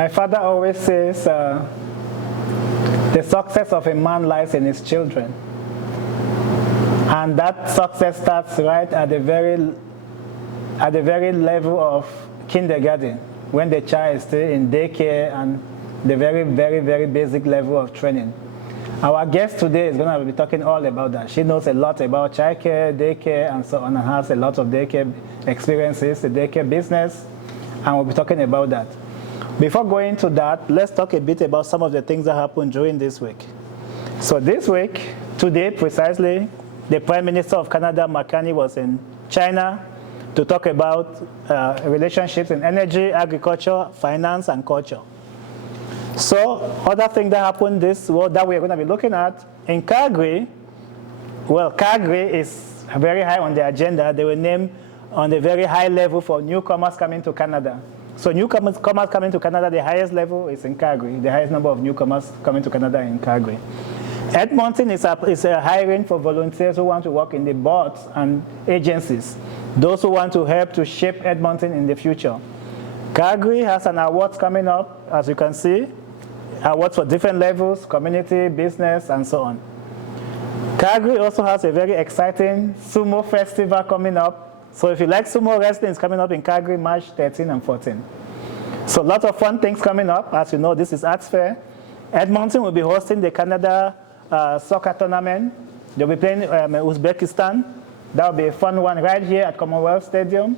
My father always says, the success of a man lies in his children. And that success starts right at the very level of kindergarten, when the child is still in daycare and the very, very, very basic level of training. Our guest today is going to be talking all about that. She knows a lot about childcare, daycare, and so on, and has a lot of daycare experiences, the daycare business, and we'll be talking about that. Before going to that, let's talk a bit about some of the things that happened during this week. So this week, today precisely, the Prime Minister of Canada, Makani, was in China to talk about relationships in energy, agriculture, finance, and culture. So other thing that happened that we're going to be looking at, in Calgary, well, Calgary is very high on the agenda. They were named on the very high level for newcomers coming to Canada. So newcomers coming to Canada, the highest level is in Calgary, the highest number of newcomers coming to Canada in Calgary. Edmonton is hiring for volunteers who want to work in the boards and agencies, those who want to help to shape Edmonton in the future. Calgary has an awards coming up, as you can see, awards for different levels, community, business, and so on. Calgary also has a very exciting sumo festival coming up. So if you like sumo wrestling, it's coming up in Calgary, March 13 and 14. So lots of fun things coming up. As you know, this is ArtSphere. Edmonton will be hosting the Canada soccer tournament. They'll be playing Uzbekistan. That will be a fun one right here at Commonwealth Stadium.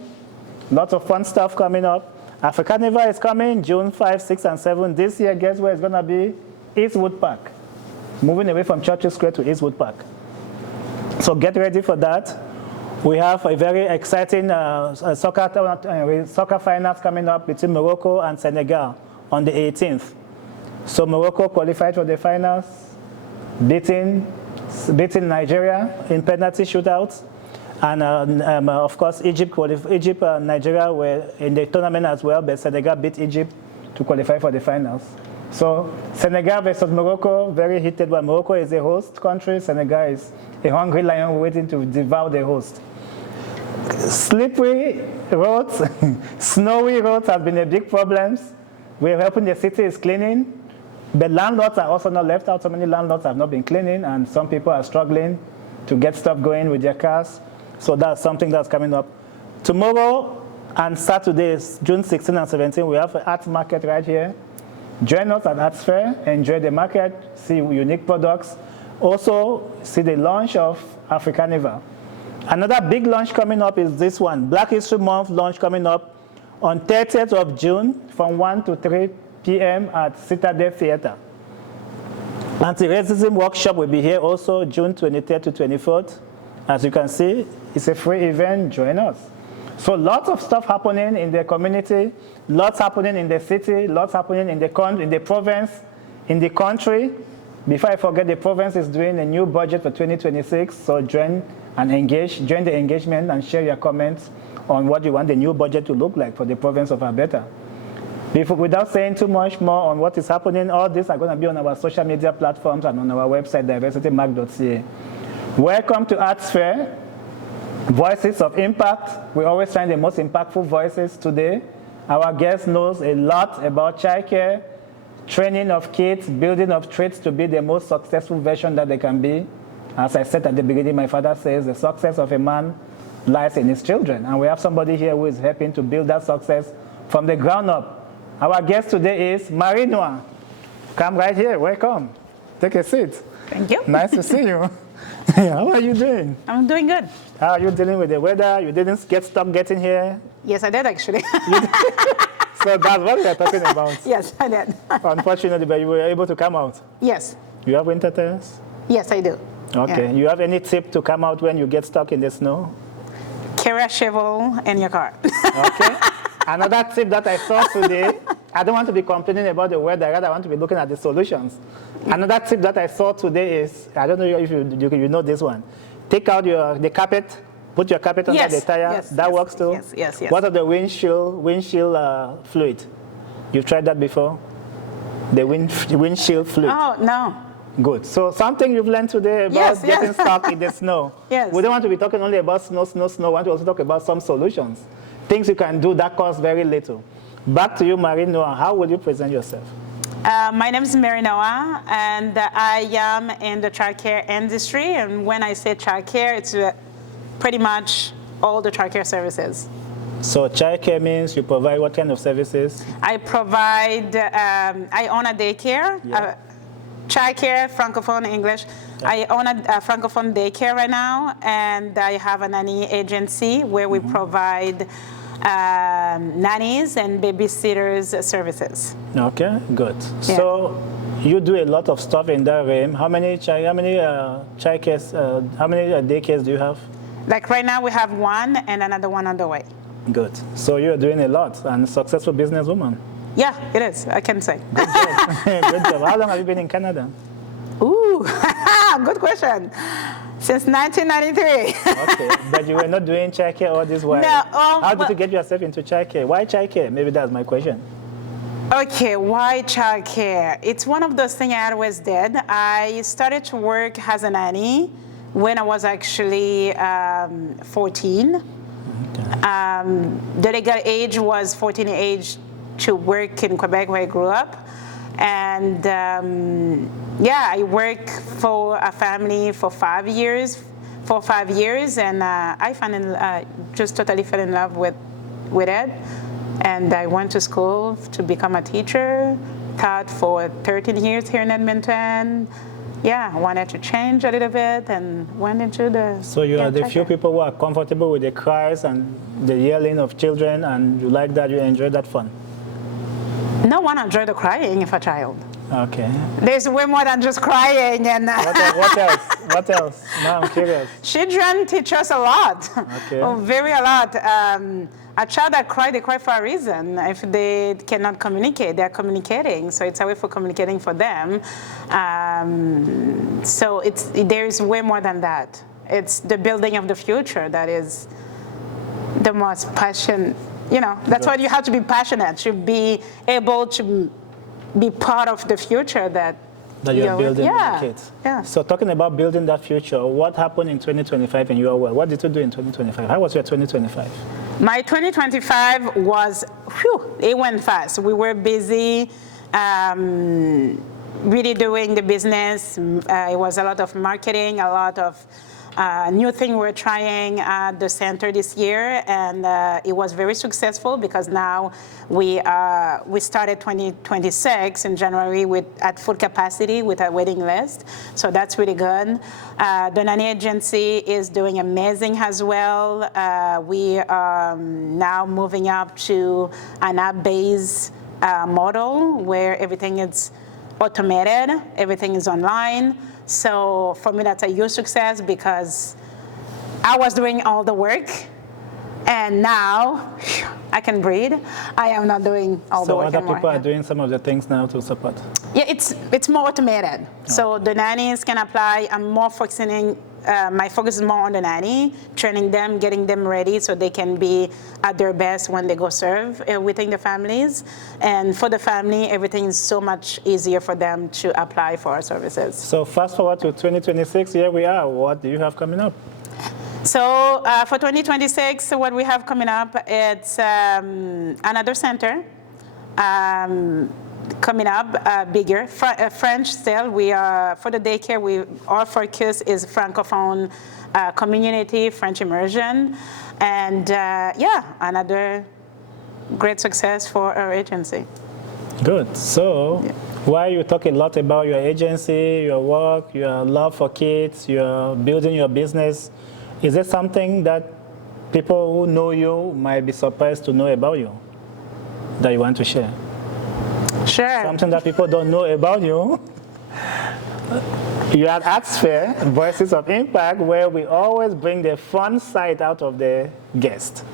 Lots of fun stuff coming up. Africaniva is coming June 5, 6, and 7. This year, guess where it's going to be? Eastwood Park. Moving away from Churchill Square to Eastwood Park. So get ready for that. We have a very exciting soccer finals coming up between Morocco and Senegal on the 18th. So Morocco qualified for the finals, beating Nigeria in penalty shootouts. And of course, Egypt and Nigeria were in the tournament as well, but Senegal beat Egypt to qualify for the finals. So Senegal versus Morocco, very heated one. Morocco is a host country. Senegal is a hungry lion waiting to devour the host. Slippery roads, snowy roads have been a big problem. We're helping the city is cleaning. But landlords are also not left out. So many landlords have not been cleaning, and some people are struggling to get stuff going with their cars. So that's something that's coming up. Tomorrow and Saturday, June 16 and 17, we have an art market right here. Join us at ArtSphere, enjoy the market, see unique products. Also, see the launch of Africaniva. Another big launch coming up is this one, Black History Month launch coming up on 30th of June from 1 to 3 p.m. at Citadel Theatre. Anti-racism workshop will be here also June 23rd to 24th. As you can see, it's a free event, join us. So lots of stuff happening in the community, lots happening in the city, lots happening in the province, in the country. Before I forget, the province is doing a new budget for 2026, so join the engagement and share your comments on what you want the new budget to look like for the province of Alberta. Without saying too much more on what is happening, all these are going to be on our social media platforms and on our website, diversitymark.ca. Welcome to ArtSphere, Voices of Impact. We always find the most impactful voices today. Our guest knows a lot about childcare, training of kids, building of traits to be the most successful version that they can be. As I said at the beginning, my father says the success of a man lies in his children. And we have somebody here who is helping to build that success from the ground up. Our guest today is Marie Noir. Come right here, welcome. Take a seat. Thank you. Nice to see you. How are you doing? I'm doing good. How are you dealing with the weather? You didn't get stuck getting here? Yes, I did actually. So that's what we are talking about. Yes, I did. Unfortunately, but you were able to come out. Yes. You have winter tires? Yes, I do. Okay. Yeah. You have any tip to come out when you get stuck in the snow? Carry a shovel in your car. Okay. Another tip that I saw today, I don't want to be complaining about the weather, rather I want to be looking at the solutions. Another tip that I saw today is, I don't know if you know this one. Take out the carpet, put your carpet under the tire. Yes, that works too? Yes. What of the windshield fluid? You've tried that before? The windshield fluid? Oh, no. Good. So something you've learned today about getting stuck in the snow. Yes. We don't want to be talking only about snow. We want to also talk about some solutions. Things you can do that cost very little. Back to you, Marie Noah. How will you present yourself? My name is Mary Noah, and I am in the childcare industry. And when I say childcare, it's pretty much all the childcare services. So childcare means you provide what kind of services? I provide, I own a daycare, childcare, Francophone, English. I own a Francophone daycare right now, and I have a nanny agency where we provide nannies and babysitters services. Okay, good. Yeah. So you do a lot of stuff in that realm. How many childcares, how many daycares do you have? Like right now we have one and another one on the way. Good. So you're doing a lot and successful businesswoman. Yeah, it is, I can say. Good job. Good job. How long have you been in Canada? Ooh, good question. Since 1993. Okay, but you were not doing childcare all this while. No, How did you get yourself into childcare? Why childcare? Maybe that's my question. Okay, why childcare? It's one of those things I always did. I started to work as a nanny when I was actually 14. Okay. The legal age was 14 age to work in Quebec where I grew up. And I worked for a family for 5 years, 4 or 5 years, and I just totally fell in love with it. And I went to school to become a teacher, taught for 13 years here in Edmonton. Yeah, I wanted to change a little bit and went into the... So you are the few people who are comfortable with the cries and the yelling of children, and you like that, you enjoy that fun? No one enjoys the crying of a child. Okay. There's way more than just crying. And What else? What else? Now I'm curious. Children teach us a lot. Okay. Oh, very a lot. A child that cries, they cry for a reason. If they cannot communicate, they're communicating. So it's a way for communicating for them. So there's way more than that. It's the building of the future that is the most passion. That's why you have to be passionate, to be able to be part of the future that you're building with the kids. Yeah. So talking about building that future, what happened in 2025 in your world? What did you do in 2025? How was your 2025? My 2025 was, it went fast. We were busy really doing the business. It was a lot of marketing, a lot of new thing we're trying at the center this year, and it was very successful because now we started 2026 in January at full capacity with a waiting list, so that's really good. The nanny agency is doing amazing as well. We are now moving up to an app-based model where everything is automated, everything is online. So for me, that's a huge success because I was doing all the work, and now I can breathe. I am not doing all the work anymore. So other people are doing some of the things now to support? Yeah, it's more automated. So the nannies can apply. I'm more focusing. My focus is more on the nanny, training them, getting them ready so they can be at their best when they go serve within the families. And for the family, everything is so much easier for them to apply for our services. So fast forward to 2026, here we are. What do you have coming up? So for 2026, what we have coming up, it's another center. Coming up bigger, French still. We are for the daycare. Our focus is Francophone community, French immersion, and another great success for our agency. Good. So, while you talk a lot about your agency, your work, your love for kids, you're building your business, is there something that people who know you might be surprised to know about you that you want to share? Sure. Something that people don't know about you. You are at ArtSphere, Voices of Impact, where we always bring the fun side out of the guest.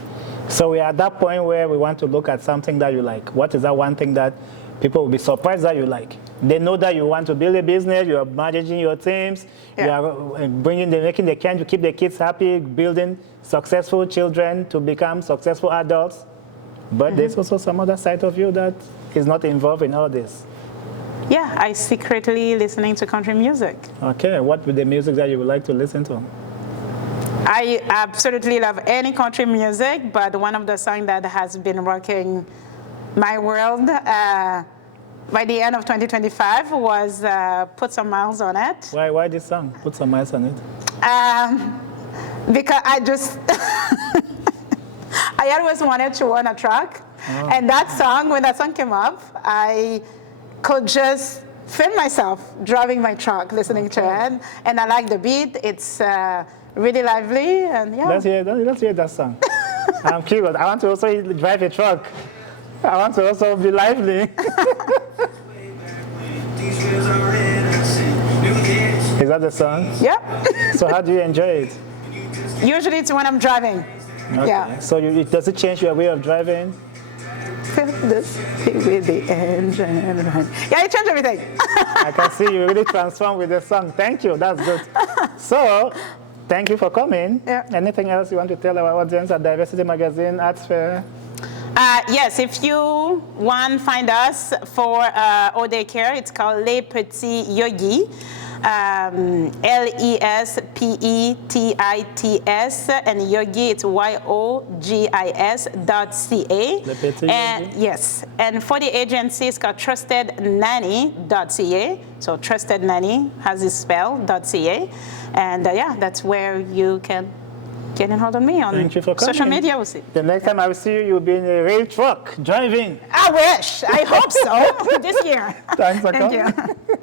So we are at that point where we want to look at something that you like. What is that one thing that people will be surprised that you like? They know that you want to build a business, you are managing your teams, you are making the can to keep the kids happy, building successful children to become successful adults. But there's also some other side of you that is not involved in all this. Yeah, I secretly listening to country music. Okay, what would the music that you would like to listen to? I absolutely love any country music, but one of the songs that has been rocking My world, by the end of 2025, was put some miles on it. Why this song? Put some miles on it. Because I just, I always wanted to own a truck. Oh. And that song, when that song came up, I could just film myself driving my truck, listening to it. And I like the beat. It's really lively, and yeah. Let's hear that song. I'm curious. I want to also drive a truck. I want to also be lively. Is that the song? Yep. So how do you enjoy it? Usually it's when I'm driving. Okay. Yeah. So does it change your way of driving? This with the engine. Yeah, it changed everything. I can see you really transform with the song. Thank you. That's good. So, thank you for coming. Yeah. Anything else you want to tell our audience at Diversity Magazine, ArtSphere? Yes, if you want, find us for our daycare. It's called Les Petits Yogis. LESPETITS, and Yogi, it's YOGIS.ca. Le Petit And Yogi? yes, and for the agency, it's called trustednanny.ca. So Trusted Nanny has this spell.ca, and yeah, that's where you can get in hold of me on Thank you for coming. social media. We'll see. The next time I will see you, you'll be in a real truck driving. I wish. I hope so. This year. Thanks for Thank coming. you.